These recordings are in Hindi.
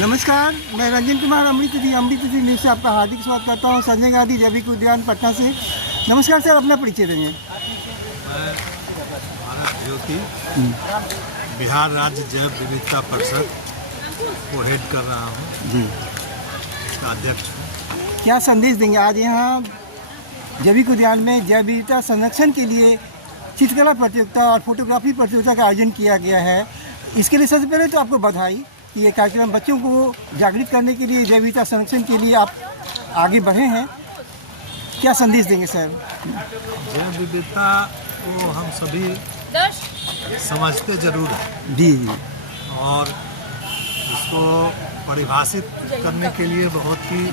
नमस्कार, मैं रंजन कुमार अमृत जी न्यूज़ से आपका हार्दिक स्वागत करता हूं। संजय गांधी जैविक उद्यान पटना से। नमस्कार सर, अपना परिचय देंगे। मैं भारत ज्योति बिहार राज्य जैव विविधता परिषद को हेड कर रहा हूँ जी, इसका अध्यक्ष हूँ। क्या संदेश देंगे? आज यहाँ जैविक उद्यान में जैव विविधता संरक्षण के लिए चित्रकला प्रतियोगिता और फोटोग्राफी प्रतियोगिता का आयोजन किया गया है। इसके लिए सबसे पहले तो आपको बधाई कि ये कार्यक्रम बच्चों को जागृत करने के लिए, जैव विविधता संरक्षण के लिए आप आगे बढ़े हैं। क्या संदेश देंगे सर? जैव विविधता को हम सभी समझते जरूर हैं जी जी, और इसको परिभाषित करने के लिए बहुत ही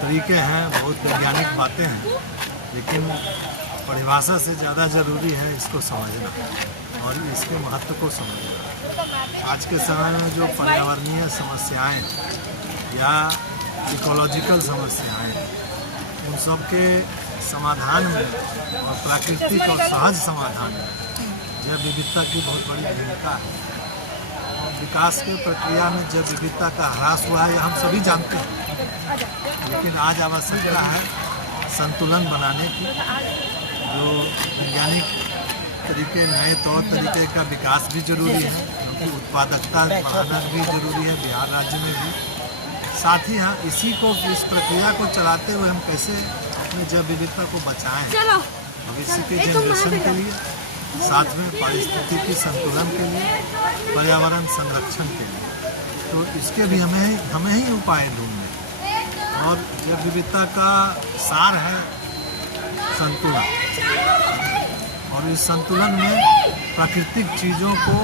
तरीके हैं, बहुत वैज्ञानिक बातें हैं, लेकिन परिभाषा से ज़्यादा ज़रूरी है इसको समझना और इसके महत्व को समझना। आज के समय में जो पर्यावरणीय समस्याएं या इकोलॉजिकल समस्याएं हैं, उन सब के समाधान में और प्राकृतिक और सहज समाधान में जैव विविधता की बहुत बड़ी भूमिका है। और विकास की प्रक्रिया में जैव विविधता का ह्रास हुआ है, हम सभी जानते हैं, लेकिन आज आवश्यकता है संतुलन बनाने की। जो वैज्ञानिक तरीके, नए तौर तरीके का विकास भी जरूरी है, क्योंकि उत्पादकता बढ़ाना भी जरूरी है बिहार राज्य में भी। साथ ही हाँ, इस प्रक्रिया को चलाते हुए हम कैसे अपने जैव विविधता को बचाएं भविष्य के जनरेशन के लिए, साथ में पारिस्थितिकी संतुलन के लिए, पर्यावरण संरक्षण के लिए। तो इसके भी हमें ही उपाय ढूंढने, और जैव विविधता का सार है संतुलन, और इस संतुलन में प्राकृतिक चीज़ों को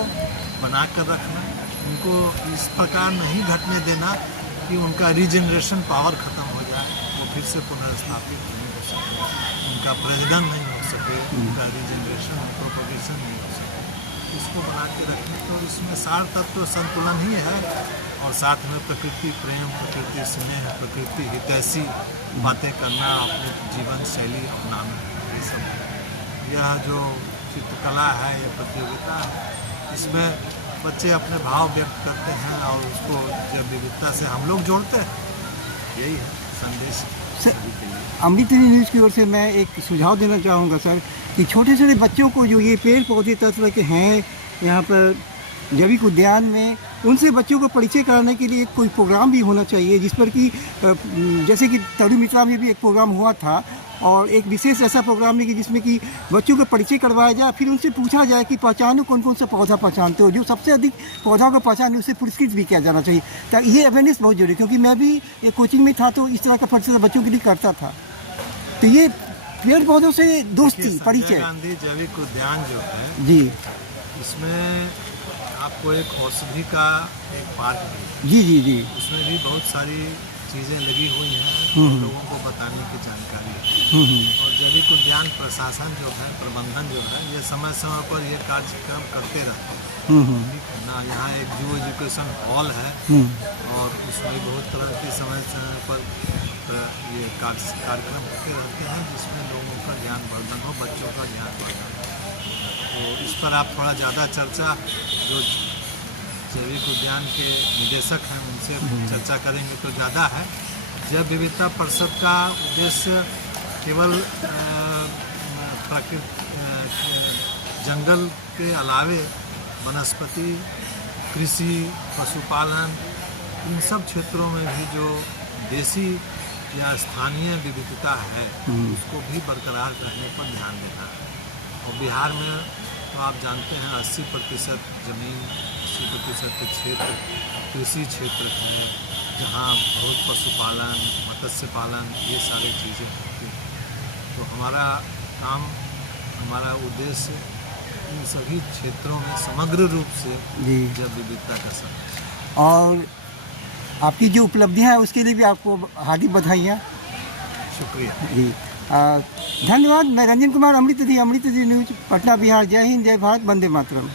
बना कर रखना, उनको इस प्रकार नहीं घटने देना कि उनका रीजनरेशन पावर ख़त्म हो जाए, वो फिर से पुनर्स्थापित नहीं हो सके, उनका प्रजनन नहीं हो सके, उनका रीजनरेशन प्रोपोगेशन नहीं हो सके। इसको बना के रखने, तो इसमें सार तत्व संतुलन ही है, और साथ में प्रकृति प्रेम, प्रकृति स्नेह, प्रकृति हितैषी बातें करना, अपनी जीवन शैली अपनाना, ये सब। यह जो चित्रकला है, ये प्रतियोगिता है, इसमें बच्चे अपने भाव व्यक्त करते हैं और उसको जैव विविधता से हम लोग जोड़ते हैं। यही है संदेश सभी के लिए। अमृत न्यूज़ की ओर से मैं एक सुझाव देना चाहूँगा सर, कि छोटे छोटे बच्चों को जो ये पेड़ पौधे तत्व के हैं यहाँ पर जैविक उद्यान में, उनसे बच्चों को परिचय कराने के लिए कोई प्रोग्राम भी होना चाहिए, जिस पर कि जैसे कि तरू मित्रा में भी एक प्रोग्राम हुआ था, और एक विशेष ऐसा प्रोग्राम है कि जिसमें कि बच्चों को परिचय करवाया जाए, फिर उनसे पूछा जाए कि पहचानो कौन कौन सा पौधा पहचानते हो, जो सबसे अधिक पौधा को पहचाने उसे पुरस्कृत भी किया जाना चाहिए। तो ये अवेयरनेस बहुत जरूरी है, क्योंकि मैं भी एक कोचिंग में था तो इस तरह का परिचय बच्चों के लिए करता था। तो ये पेड़ पौधों से दोस्ती, परिचय। गांधी जैविक उद्यान जो है जी, इसमें आपको एक औषधि का एक पार्क भी, जी जी जी, उसमें भी बहुत सारी चीज़ें लगी हुई हैं, लोगों को बताने की जानकारी है। और जैविक उद्यान प्रशासन जो है, प्रबंधन जो है, ये समय समय पर ये कार्यक्रम करते रहते हैं। ठीक है ना, यहाँ एक जू एजुकेशन हॉल है, और उसमें बहुत तरह के समय समय पर ये कार्यक्रम होते रहते हैं, जिसमें लोगों का ज्ञान वर्धन हो, बच्चों का ज्ञान वर्धन हो। तो इस पर आप थोड़ा ज़्यादा चर्चा जो जैविक उद्यान के निदेशक हैं उनसे चर्चा करेंगे तो ज़्यादा है। जैव विविधता परिषद का उद्देश्य केवल जंगल के अलावे वनस्पति, कृषि, पशुपालन, इन सब क्षेत्रों में भी जो देसी या स्थानीय विविधता है उसको भी बरकरार रहने पर ध्यान देना है। और बिहार में तो आप जानते हैं 80% ज़मीन, 80% के क्षेत्र कृषि क्षेत्र है, जहाँ बहुत पशुपालन, मत्स्य पालन, ये सारी चीज़ें होती हैं। तो हमारा काम, हमारा उद्देश्य इन सभी क्षेत्रों में समग्र रूप से जैव विविधता का संरक्षण। और आपकी जो उपलब्धियाँ हैं उसके लिए भी आपको हार्दिक बधाइयाँ। शुक्रिया जी, धन्यवाद। मैं रंजन कुमार, अमृत जी न्यूज़ पटना बिहार। जय हिंद, जय भारत, वंदे मातरम।